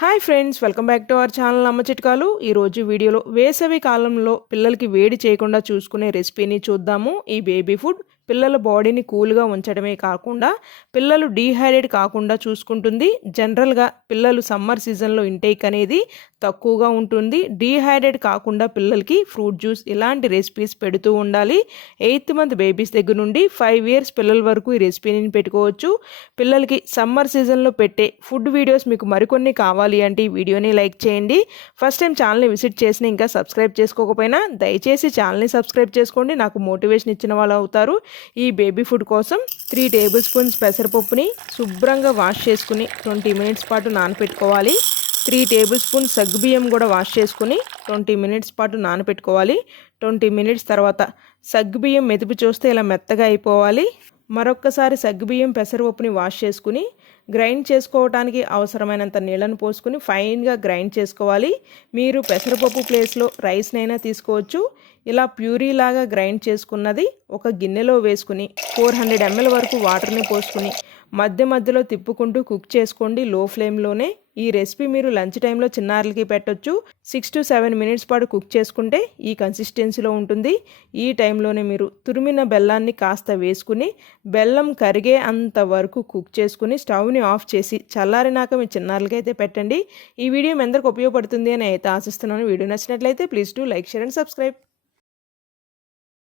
Hi friends, welcome back to our channel అమ్మ చిట్కాలు. ఈరోజు వీడియోలో వేసవి కాలంలో పిల్లలకి వేడి చేయకుండా చూసుకునే రెసిపీని చూద్దాము. ఈ బేబీ ఫుడ్ పిల్లల బాడీని కూల్గా ఉంచడమే కాకుండా పిల్లలు డీహైడ్రేట్ కాకుండా చూసుకుంటుంది. జనరల్గా పిల్లలు సమ్మర్ సీజన్లో ఇంటేక్ అనేది తక్కువగా ఉంటుంది. డీహైడ్రేట్ కాకుండా పిల్లలకి ఫ్రూట్ జ్యూస్ ఇలాంటి రెసిపీస్ పెడుతూ ఉండాలి. 8th మంత్ బేబీస్ దగ్గర నుండి 5 years పిల్లల వరకు ఈ రెసిపీని పెట్టుకోవచ్చు. పిల్లలకి సమ్మర్ సీజన్లో పెట్టే ఫుడ్ వీడియోస్ మీకు మరికొన్ని కావాలి అంటే ఈ వీడియోని లైక్ చేయండి. ఫస్ట్ టైం ఛానల్ని విజిట్ చేసిన ఇంకా సబ్స్క్రైబ్ చేసుకోకపోయినా దయచేసి ఛానల్ని సబ్స్క్రైబ్ చేసుకోండి. నాకు మోటివేషన్ ఇచ్చిన వాళ్ళు అవుతారు. ఈ బేబీ ఫుడ్ కోసం 3 tablespoons పెసరపప్పుని శుభ్రంగా వాష్ చేసుకుని 20 minutes పాటు నానపెట్టుకోవాలి. 3 tablespoons సగ్గుబియ్యం కూడా వాష్ చేసుకుని 20 minutes పాటు నానపెట్టుకోవాలి. 20 minutes తర్వాత సగ్గుబియ్యం మెదిపి చూస్తే ఇలా మెత్తగా అయిపోవాలి. మరొక్కసారి సగ్గుబియ్యం పెసరపప్పుని వాష్ చేసుకుని గ్రైండ్ చేసుకోవడానికి అవసరమైనంత నీళ్ళను పోసుకుని ఫైన్గా గ్రైండ్ చేసుకోవాలి. మీరు పెసరపప్పు ప్లేస్లో రైస్నైనా తీసుకోవచ్చు. ఇలా ప్యూరీ లాగా గ్రైండ్ చేసుకున్నది ఒక గిన్నెలో వేసుకుని 400 ml వరకు వాటర్ని పోసుకుని మధ్య మధ్యలో తిప్పుకుంటూ కుక్ చేసుకోండి లో ఫ్లేమ్లోనే. ఈ రెసిపీ మీరు లంచ్ టైంలో చిన్నారులకి పెట్టొచ్చు. 6 to 7 minutes పాటు కుక్ చేసుకుంటే ఈ కన్సిస్టెన్సీలో ఉంటుంది. ఈ టైంలోనే మీరు తురిమిన బెల్లాన్ని కాస్త వేసుకుని బెల్లం కరిగే అంత వరకు కుక్ చేసుకుని స్టవ్ని ఆఫ్ చేసి చల్లారినాక మీ చిన్నారులకైతే పెట్టండి. ఈ వీడియో మీ అందరికి ఉపయోగపడుతుంది అని అయితే ఆశిస్తున్నాను. వీడియో నచ్చినట్లయితే please do like, share and subscribe.